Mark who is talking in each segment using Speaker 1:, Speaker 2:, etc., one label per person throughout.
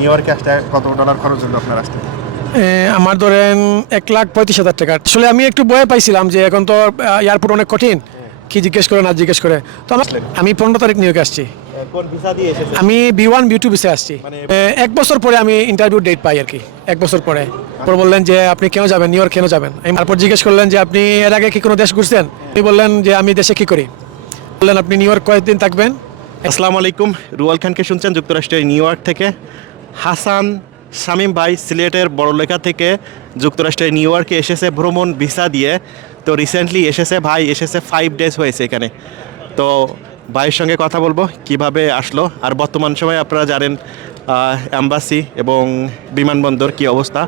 Speaker 1: New ইয়র্কে আসতে কত ডলার খরচ হলো আপনার আসতে?
Speaker 2: আমার ধরেন এক লাখ পঁয়ত্রিশ হাজার টাকা। আসলে আমি একটু ভয় পাইছিলাম যে এখন তো এয়ারপোর্ট অনেক কঠিন। কি জিজ্ঞেস করে না জিজ্ঞেস করে। তো আমি পনেরো তারিখ নিউ ইয়র্কে আসছি।
Speaker 1: কোন ভিসা দিয়ে এসেছেন?
Speaker 2: আমি বি ওয়ান বি টু বিসে আসছি।
Speaker 1: মানে-
Speaker 2: এক বছর পরে আমি ইন্টারভিউ ডেট পাই আর কি। এক বছর পরে। তারপর বললেন যে আপনি কেন যাবেন? নিউ ইয়র্ক কেন যাবেন? আমি তারপর জিজ্ঞেস করলেন যে আপনি এর আগে কি কোনো দেশ ঘুরছেন? আপনি বললেন যে আমি দেশে কি করি? বললেন আপনি নিউ ইয়র্ক কয়েকদিন থাকবেন?
Speaker 1: আসসালামু আলাইকুম। রুয়াল খানকে শুনছেন যুক্তরাষ্ট্রের নিউ ইয়র্ক থেকে। হাসান শামীম ভাই সিলেটের বড়লেখা থেকে যুক্তরাষ্ট্রের নিউ ইয়র্কে এসেছে ভ্রমণ ভিসা দিয়ে। তো রিসেন্টলি এসেছে ভাই, এসেছে ফাইভ ডেজ হয়েছে এখানে। তো ভাইয়ের সঙ্গে কথা বলব, কীভাবে আসলো? আর বর্তমান সময়ে আপনারা জানেন অ্যাম্বাসি এবং বিমানবন্দর কি অবস্থা।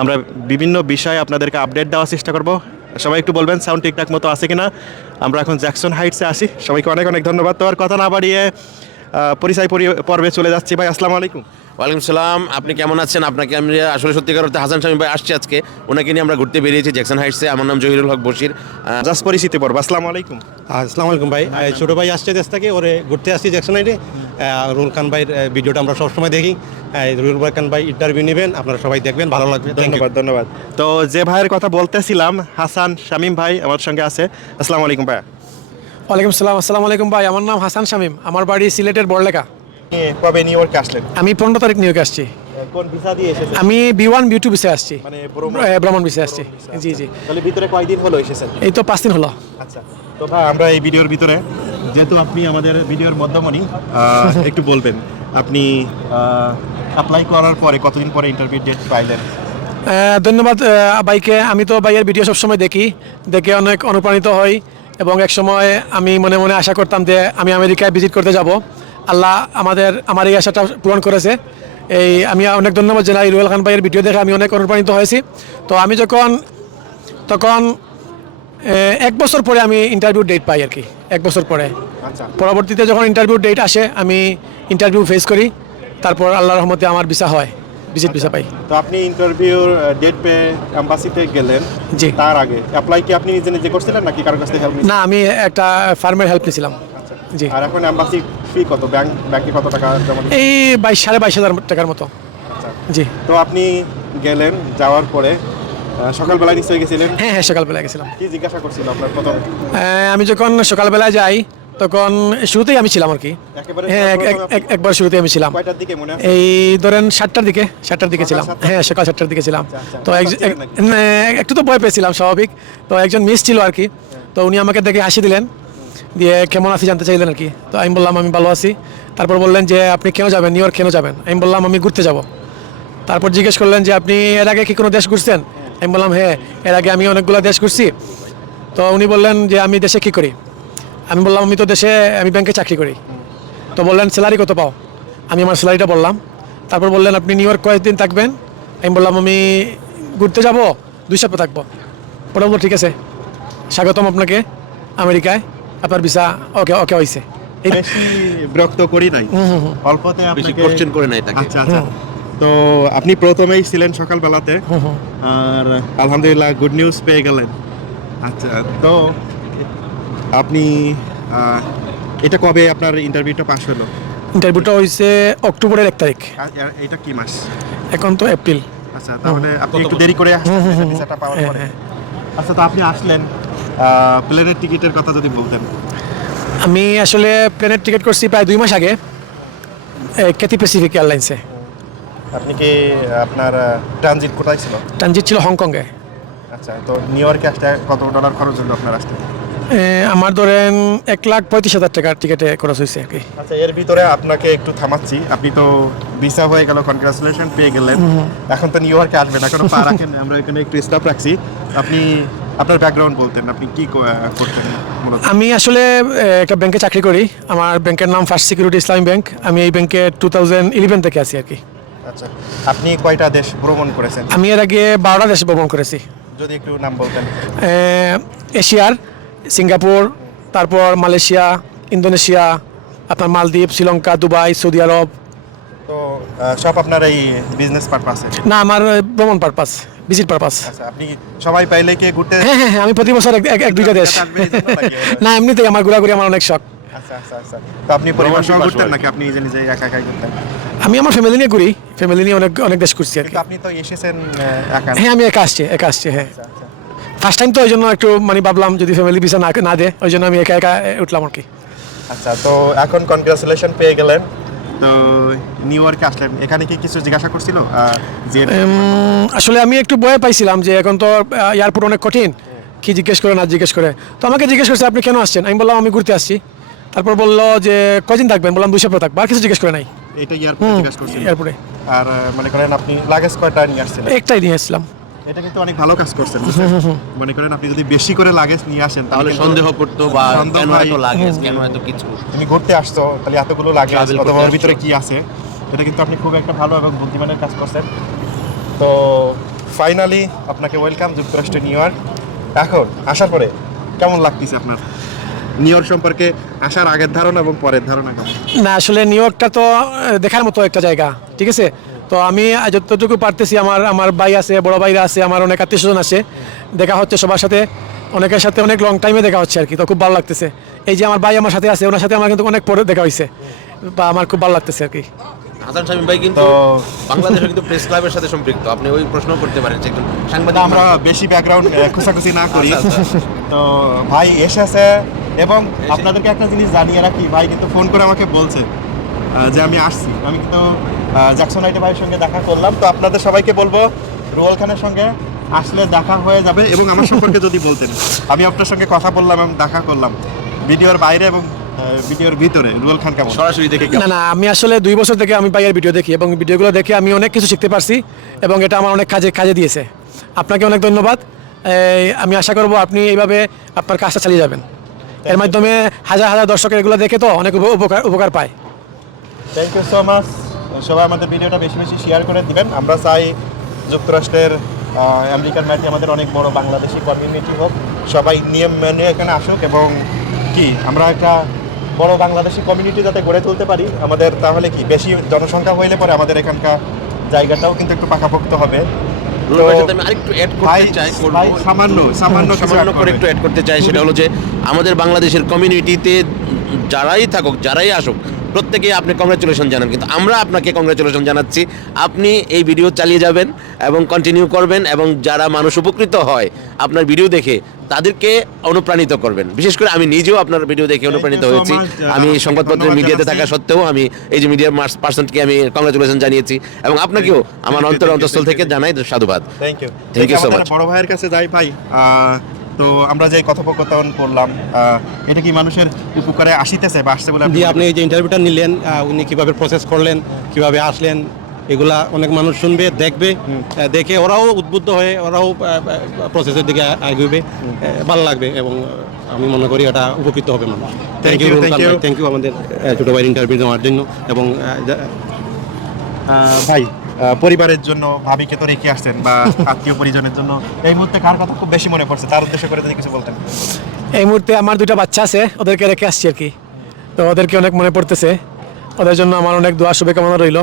Speaker 1: আমরা বিভিন্ন বিষয়ে আপনাদেরকে আপডেট দেওয়ার চেষ্টা করব। সবাই একটু বলবেন সাউন্ড ঠিকঠাক মতো আছে কিনা? আমরা এখন জ্যাকসন হাইটসে আসি সবাইকে অনেক অনেক ধন্যবাদ। তো আর কথা না বাড়িয়ে পরিচয় পর্বে চলে যাচ্ছি। ভাই, আসসালামু আলাইকুম।
Speaker 3: ওয়ালাইকুম সালাম আপনি কেমন আছেন? আপনাকে আমি আসলে সত্যিকার অর্থে হাসান শামীম ভাই আসছি আজকে। ওনাকে নিয়ে আমরা ঘুরতে বেরিয়েছি জ্যাকসন হাইটসে। আমার নাম জহিরুল হক বশির।
Speaker 1: জাস্ট পরিচিতি পর্ব আসসালামু আলাইকুম।
Speaker 4: আসসালামু আলাইকুম ভাই। ছোট ভাই আসছে দেশ থেকে ওরে ঘুরতে আসছি জ্যাকসন আইডে রুল খান ভাইয়ের ভিডিওটা আমরা সবসময় দেখি। এই রুল ভাই খান ভাই ইন্টারভিউ নেবেন আপনারা সবাই দেখবেন ভালো লাগবে।
Speaker 1: ধন্যবাদ ধন্যবাদ। তো যে ভাইয়ের কথা বলতেছিলাম হাসান শামীম ভাই আমার সঙ্গে আছে। আসসালামু আলাইকুম ভাই
Speaker 2: ওয়ালাইকুম সালাম আসসালামু আলাইকুম ভাই। আমার নাম হাসান শামীম। আমার বাড়ি সিলেটের বড়লেখা।
Speaker 1: কবে নিউ ইয়র্কে আসলেন?
Speaker 2: আমি পনেরো তারিখ নিউ ইয়র্কে আসছি।
Speaker 1: কোন ভিসা দিয়ে এসেছেন?
Speaker 2: আমি বি ওয়ান বি টু বিসে আসছি।
Speaker 1: মানে ভ্রমণ
Speaker 2: বিসে আসছি। জি জি।
Speaker 1: তাহলে ভিতরে কয়দিন হলো এসেছেন?
Speaker 2: এই তো পাঁচ দিন হলো।
Speaker 1: আচ্ছা। তো ভাই আমরা এই ভিডিওর ভিতরে যেহেতু আপনি আমাদের ভিডিওর মধ্যমণি একটু বলবেন আপনি অ্যাপ্লাই করার পরে কতদিন পরে ইন্টারভিউ ডেট পাইলেন?
Speaker 2: ধন্যবাদ ভাইকে। আমি তো ভাইয়ের ভিডিও সবসময় দেখি দেখে অনেক অনুপ্রাণিত হই এবং এক সময় আমি মনে মনে আশা করতাম যে আমি আমেরিকায় ভিজিট করতে যাব। আল্লাহ আমাদের আমার এই আশাটা পূরণ করেছে। এই আমি অনেক ধন্যবাদ জানাই রুয়েল খান ভাইয়ের ভিডিও দেখে আমি অনেক অনুপ্রাণিত হয়েছি। তো আমি যখন তখন এক বছর পরে আমি ইন্টারভিউ ডেট পাই আর কি এক বছর পরে।
Speaker 1: আচ্ছা।
Speaker 2: পরবর্তীতে যখন ইন্টারভিউ ডেট আসে আমি ইন্টারভিউ ফেস করি তারপর আল্লাহর রহমতে আমার ভিসা হয় ভিজিট ভিসা পাই।
Speaker 1: তো আপনি ইন্টারভিউর ডেট পেয়ে অ্যাম্বাসিতে গেলেন
Speaker 2: জি।
Speaker 1: তার আগে। অ্যাপ্লাই কি আপনি নিজে নিজে করছিলেন নাকি কারোর কাছ থেকে হেল্প
Speaker 2: না আমি একটা ফার্মের হেল্প নিয়েছিলাম। জি।
Speaker 1: আর এখন অ্যাম্বাসি ফি কত? ব্যাংক ব্যাংকে কত টাকা জমা
Speaker 2: এই বাইশ সাড়ে বাইশ হাজার টাকার মতো।
Speaker 1: আচ্ছা।
Speaker 2: জি।
Speaker 1: তো আপনি গেলেন যাওয়ার পরে সকালবেলায় নিশ্চয়ই গেছিলেন?
Speaker 2: হ্যাঁ হ্যাঁ সকালবেলা গেছিলাম।
Speaker 1: কি জিজ্ঞাসা করছিল আপনার প্রথম?
Speaker 2: আমি যখন সকালবেলা যাই তখন শুরুতেই আমি ছিলাম আর কি। হ্যাঁ এক- এক- এক- একবার শুরুতেই আমি ছিলাম। এই ধরেন সাতটার দিকে সাতটার দিকে ছিলাম। হ্যাঁ সকাল সাতটার দিকে ছিলাম।
Speaker 1: আচ্ছা।
Speaker 2: তো এক-
Speaker 1: ছিলেন
Speaker 2: এক-
Speaker 1: নাকি?
Speaker 2: না, একটু তো ভয় পেয়েছিলাম স্বাভাবিক। তো একজন মিস ছিল আর কি। তো উনি আমাকে দেখে হাসি দিলেন। দিয়ে কেমন আছি জানতে চাইলেন আর কি। তো আমি বললাম, আমি ভালো আছি। তারপর বললেন যে, আপনি কেন যাবেন? নিউ ইয়র্ক কেন যাবেন? আমি বললাম, আমি ঘুরতে যাব। তারপর জিজ্ঞেস করলেন যে, আপনি এর আগে কি কোনো দেশ ঘুরছেন? আমি বললাম হ্যাঁ এর আগে আমি অনেকগুলো দেশ ঘুরছি। তো উনি বললেন যে, আমি দেশে কি করি? আমি বললাম, আমি তো দেশে, আমি ব্যাংকে চাকরি করি। তো বললেন, স্যালারি কত পাও? আমি আমার স্যালারিটা বললাম। তারপর বললেন, আপনি নিউ ইয়র্ক কয়েকদিন থাকবেন। আমি বললাম, আমি ঘুরতে যাব, দুই সপ্তাহ থাকব। ওটা ঠিক আছে, স্বাগতম আপনাকে, আমেরিকায়। আপনার ভিসা ওকে ওকে হয়েছে এই
Speaker 1: বেশি বিরক্ত করি নাই। অল্পতে
Speaker 3: বেশি কোশ্চেন করে নাই তাকে।
Speaker 1: আচ্ছা আচ্ছা। তো আপনি প্রথমেই ছিলেন সকালবেলাতে। আর আলহামদুলিল্লাহ গুড নিউজ পেয়ে গেলেন। আচ্ছা তো আপনি এটা কবে আপনার ইন্টারভিউটা পাস হলো?
Speaker 2: ইন্টারভিউটা হয়েছে অক্টোবরের এক তারিখ।
Speaker 1: এটা কি মাস?
Speaker 2: এখন তো এপ্রিল।
Speaker 1: আচ্ছা তাহলে আপনি একটু দেরি করে আসলেন ভিসাটা পাওয়ার
Speaker 2: হ্যাঁ,
Speaker 1: পরে।
Speaker 2: হ্যাঁ।
Speaker 1: আচ্ছা তো আপনি আসলেন। প্লেনের টিকিটের কথা যদি বলতেন।
Speaker 2: আমি আসলে প্লেনের টিকিট করছি প্রায় দুই মাস আগে ক্যাথি প্যাসিফিক এয়ারলাইন্সে
Speaker 1: আপনি কি আপনার ট্রানজিট কোথায় ছিল?
Speaker 2: ট্রানজিট ছিল হংকংয়ে
Speaker 1: আচ্ছা তো নিউ ইয়র্কে আসতে কত ডলার খরচ হলো আপনার আসতে?
Speaker 2: আমার ধরেন এক লাখ পঁয়ত্রিশ হাজার টাকার টিকিটে খরচ হয়েছে আর কি।
Speaker 1: আচ্ছা এর ভিতরে আপনাকে একটু থামাচ্ছি। আপনি তো ভিসা হয়ে গেল কনগ্রাচুলেশন পেয়ে গেলেন। এখন তো নিউ ইয়র্কে আসবেন এখনও পা রাখেন। আমরা এখানে একটু স্টাফ রাখছি। আপনি আপনার ব্যাকগ্রাউন্ড বলতেন আপনি কি করতেন
Speaker 2: আমি আসলে একটা ব্যাংকে চাকরি করি। আমার ব্যাংকের নাম ফার্স্ট সিকিউরিটি ইসলামী ব্যাংক আমি এই ব্যাংকে টু থাউজেন্ড ইলেভেন থেকে আছি আর কি।
Speaker 1: আচ্ছা আপনি কয়টা দেশ ভ্রমণ করেছেন?
Speaker 2: আমি এর আগে বারোটা দেশ ভ্রমণ করেছি।
Speaker 1: যদি একটু নাম বলতেন।
Speaker 2: এশিয়ার সিঙ্গাপুর তারপর মালয়েশিয়া ইন্দোনেশিয়া আপনার Maldives Sri Lanka Dubai Saudi Arab.
Speaker 1: তো সব আপনার এই বিজনেস পারপাসে
Speaker 2: না আমার ভ্রমণ পারপাস ভিজিট পারপাস
Speaker 1: আচ্ছা আপনি সবাই পাইলে কি ঘুরতে
Speaker 2: হ্যাঁ হ্যাঁ হ্যাঁ, আমি প্রতি বছর এক- এক দুইটা দেশ? না এমনিতেই আমার ঘোরাঘুরি আমার অনেক শখ।
Speaker 1: আচ্ছা আচ্ছা আচ্ছা। তো আপনি পরিবার সহ
Speaker 3: ভ্রমণ
Speaker 1: ঘুরতেন
Speaker 3: পাশাপাশি।
Speaker 1: নাকি? আপনি নিজে নিজে একা একাই ঘুরতেন?
Speaker 2: আমি আমার ফ্যামিলি নিয়ে ঘুরি। ফ্যামিলি নিয়ে অনেক অনেক দেশ ঘুরছি আর কি।
Speaker 1: আপনি তো এসেছেন
Speaker 2: হ্যাঁ আমি একা আসছি একা আসছি হ্যাঁ। ফার্স্ট টাইম তো ওই জন্য একটু মানে ভাবলাম যদি ফ্যামিলি ভিসা না না দেয় ওই জন্য আমি একা একা উঠলাম আর কি।
Speaker 1: আচ্ছা তো এখন কনগ্রাচুলেশন পেয়ে গেলেন। তো নিউ ইয়র্কে আসলেন। এখানে কি কিছু জিজ্ঞাসা করছিল? যে
Speaker 2: আসলে আমি একটু ভয় পাইছিলাম যে এখন তো এয়ারপোর্ট অনেক কঠিন। কি জিজ্ঞেস করে না জিজ্ঞেস করে? তো আমাকে জিজ্ঞেস করছে আপনি কেন আসছেন? আমি বললাম আমি ঘুরতে আসছি। তারপর বলল যে কদিন থাকবেন? বললাম দুই সপ্তাহ থাকব আর কিছু জিজ্ঞেস করে নাই।
Speaker 1: এটা এয়ারপোর্টে জিজ্ঞাসা করছিল।
Speaker 2: এয়ারপোর্টে
Speaker 1: আর মনে করেন আপনি লাগেজ কয়টা নিয়ে আসছেন
Speaker 2: একটাই নিয়ে এসেছিলাম
Speaker 1: এটা কিন্তু অনেক ভালো কাজ করছেন মনে করেন আপনি যদি বেশি করে লাগেজ নিয়ে আসেন
Speaker 3: তাহলে সন্দেহ করতো বা কেন
Speaker 1: হয়।
Speaker 3: এত লাগে কেন এত কিছু?
Speaker 1: তুমি ঘুরতে আসছো তাহলে এতগুলো লাগেজ
Speaker 3: Travel
Speaker 1: অথবা ওর ভিতরে কি আছে এটা কিন্তু আপনি খুব একটা ভালো এবং বুদ্ধিমানের কাজ করছেন। তো ফাইনালি আপনাকে ওয়েলকাম যুক্তরাষ্ট্র নিউ ইয়র্ক এখন আসার পরে কেমন লাগতেছে আপনার? নিউ ইয়র্ক সম্পর্কে আসার আগের ধারণা এবং পরের ধারণা কেমন?
Speaker 2: না আসলে নিউ ইয়র্কটা তো দেখার মতো একটা জায়গা ঠিক আছে? তো আমি যতটুকু পারতেছি আমার আমার ভাই আছে বড় ভাইরা আছে আমার অনেক আত্মীয় স্বজন আছে দেখা হচ্ছে সবার সাথে অনেকের সাথে অনেক লং টাইমে দেখা হচ্ছে আর কি তো খুব ভালো লাগতেছে। এই যে আমার ভাই আমার সাথে আছে ওনার সাথে আমার কিন্তু অনেক পরে দেখা হয়েছে বা আমার খুব ভালো লাগতেছে আর কি।
Speaker 3: হাসান শামীম ভাই কিন্তু বাংলাদেশের কিন্তু প্রেস ক্লাবের সাথে সম্পৃক্ত আপনি ওই প্রশ্ন করতে পারেন যে একজন সাংবাদিক
Speaker 1: আমরা বেশি ব্যাকগ্রাউন্ড খোঁচাখুচি না করি।
Speaker 3: আচ্ছা,
Speaker 1: তো ভাই এসেছে এবং আপনাদেরকে একটা জিনিস জানিয়ে রাখি ভাই কিন্তু ফোন করে আমাকে বলছে যে আমি আসছি। আমি কিন্তু জ্যাকসন আইটে ভাইয়ের সঙ্গে দেখা করলাম। তো আপনাদের সবাইকে বলব রুয়াল খানের সঙ্গে আসলে দেখা হয়ে যাবে এবং আমার সম্পর্কে যদি বলতেন। আমি আপনার সঙ্গে কথা বললাম এবং দেখা করলাম। ভিডিওর বাইরে এবং ভিডিওর ভিতরে রুয়াল খান কেমন?
Speaker 3: সরাসরি দেখে
Speaker 2: না না আমি আসলে দুই বছর থেকে আমি ভাইয়ের ভিডিও দেখি এবং ভিডিওগুলো দেখে আমি অনেক কিছু শিখতে পারছি এবং এটা আমার অনেক কাজে কাজে দিয়েছে। আপনাকে অনেক ধন্যবাদ। আমি আশা করব আপনি এইভাবে আপনার কাজটা চালিয়ে যাবেন। এর মাধ্যমে হাজার হাজার দর্শকের এগুলো দেখে তো অনেক উপকার উপকার পায়।
Speaker 1: থ্যাংক ইউ সো মাচ সবাই আমাদের ভিডিওটা বেশি বেশি শেয়ার করে দিবেন। আমরা চাই যুক্তরাষ্ট্রের আহ, আমেরিকার ম্যাচে আমাদের অনেক বড় বাংলাদেশি কমিউনিটি হোক। সবাই নিয়ম মেনে এখানে আসুক এবং কি আমরা একটা বড় বাংলাদেশি কমিউনিটি যাতে গড়ে তুলতে পারি আমাদের তাহলে কি বেশি জনসংখ্যা হইলে পরে আমাদের এখানকার জায়গাটাও কিন্তু একটু পাকাপোক্ত হবে।
Speaker 3: আমাদের বাংলাদেশের কমিউনিটিতে যারাই থাকুক যারাই আসুক প্রত্যেকে আপনি কংগ্রাচুলেশন জানান। কিন্তু আমরা আপনাকে কংগ্রাচুলেশন জানাচ্ছি। আপনি এই ভিডিও চালিয়ে যাবেন এবং কন্টিনিউ করবেন এবং যারা মানুষ উপকৃত হয় আপনার ভিডিও দেখে তাদেরকে অনুপ্রাণিত করবেন। বিশেষ করে আমি নিজেও আপনার ভিডিও দেখে অনুপ্রাণিত হয়েছি। আমি সংবাদপত্রের মিডিয়াতে থাকা সত্ত্বেও আমি এই যে মিডিয়ার পার্সনকে আমি কংগ্রাচুলেশন জানিয়েছি এবং আপনাকেও আমার অন্তর অন্তঃস্থল থেকে জানাই সাধুবাদ।
Speaker 1: Thank you
Speaker 3: Thank you so much.
Speaker 1: বড় ভাইয়ের কাছে যাই ভাই তো আমরা যে কথোপকথন করলাম এটা কি মানুষের উপকারে আসিতেছে বা আসছে বলে আপনি
Speaker 4: জি আপনি এই যে ইন্টারভিউটা নিলেন উনি কীভাবে প্রসেস করলেন কীভাবে আসলেন এগুলা অনেক মানুষ শুনবে দেখবে দেখে ওরাও উদ্বুদ্ধ হয়ে ওরাও প্রসেসের দিকে এগোবে ভালো লাগবে এবং আমি মনে করি এটা উপকৃত হবে মানুষ। Thank you. থ্যাংক ইউ আমাদের ছোট ভাইয়ের ইন্টারভিউ দেওয়ার জন্য এবং
Speaker 1: ভাই পরিবারের জন্য ভাবিকে তো রেখে আসছেন বা আত্মীয় পরিজনের জন্য এই মুহূর্তে কার কথা খুব বেশি মনে পড়ছে? তার উদ্দেশ্য করে যদি কিছু বলতেন।
Speaker 2: এই মুহূর্তে আমার দুটা বাচ্চা আছে ওদেরকে রেখে আসছি আর কি। তো ওদেরকে অনেক মনে পড়তেছে। ওদের জন্য আমার অনেক দোয়া শুভকামনা রইল।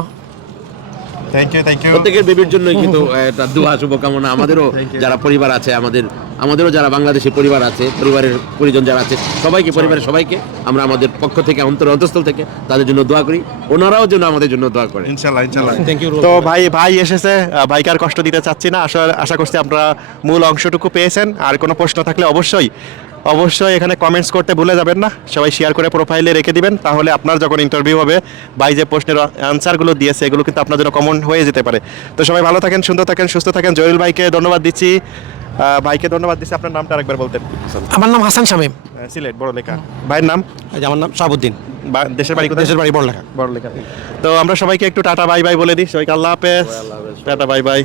Speaker 1: থ্যাংক ইউ থ্যাংক ইউ
Speaker 3: প্রত্যেকের বেবির জন্যই কিন্তু একটা দোয়া শুভকামনা। আমাদেরও যারা পরিবার আছে আমাদের আমাদেরও যারা বাংলাদেশি পরিবার আছে পরিবারের পরিজন যারা আছে সবাইকে পরিবারের সবাইকে আমরা আমাদের পক্ষ থেকে অন্তর অন্তঃস্থল থেকে তাদের জন্য দোয়া করি। ওনারাও যেন আমাদের জন্য দোয়া করে
Speaker 1: ইনশাল্লাহ ইনশাল্লাহ।
Speaker 4: Thank you,
Speaker 1: তো ভাই ভাই এসেছে আহ, ভাইকে আর কষ্ট দিতে চাচ্ছি না। আশা আশা করছি আপনারা মূল অংশটুকু পেয়েছেন। আর কোনো প্রশ্ন থাকলে অবশ্যই অবশ্যই এখানে কমেন্টস করতে ভুলে যাবেন না। সবাই শেয়ার করে প্রোফাইলে রেখে দিবেন। তাহলে আপনার যখন ইন্টারভিউ হবে ভাই যে প্রশ্নের অ্যান্সারগুলো দিয়েছে এগুলো কিন্তু আপনার জন্য কমন হয়ে যেতে পারে। তো সবাই ভালো থাকেন সুন্দর থাকেন সুস্থ থাকেন। জহিরুল ভাইকে ধন্যবাদ দিচ্ছি। ভাইকে ধন্যবাদ দিচ্ছি আপনার নামটা আরেকবার বলতেন।
Speaker 2: আমার নাম হাসান শামীম।
Speaker 1: সিলেট বড় লেখা। ভাইয়ের নাম?
Speaker 4: আমার নাম শাহাবুদ্দিন।
Speaker 1: বা দেশের বাড়ি
Speaker 4: দেশের বাড়ি বড় লেখা।
Speaker 1: বড় লেখা। তো আমরা সবাইকে একটু টাটা বাই বাই বলে দিই। সবাইকে আল্লাহ হাফেজ। Tata bye bye.